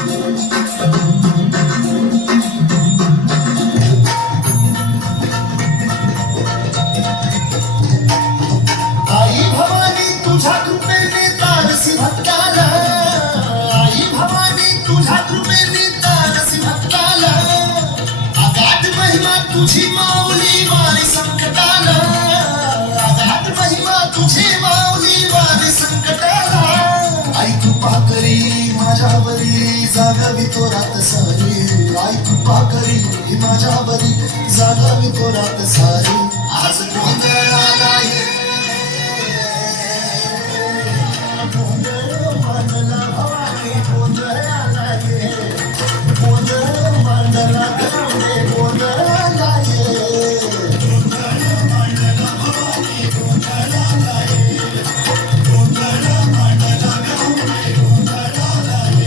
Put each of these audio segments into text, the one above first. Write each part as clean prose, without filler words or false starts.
आई भवानी तुझ्या कृपेने तारसी भक्ताला, आई भवानी तुझ्या कृपेने तारसी भक्ताला, अगाध महिमा तुझी माऊली वारी संकटाला, अगाध महिमा तुझी माऊली वारी संकटाला. आई कृपा करी माझ्यावरी जागावी तो रात सारी, आई कृपा करी माझ्यावरी जागावी तो रात सारी. आज गोंधळ आलाय गोंधळ मांडला भवानी, गोंधळ आलाय गोंधळ मांडला गौरे, गोंधळ आलाय गोंधळ मांडला भवानी, गोंधळ आलाय गोंधळ मांडला गौरे, गोंधळ आलाय.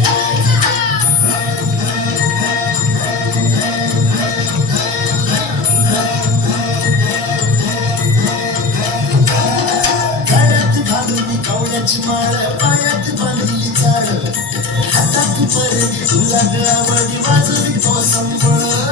गळ्यात घालून कवड्याची माळ, पायात बांधली चाळ, हातात परडी तुला गळावडी वाजवी तो संबळ.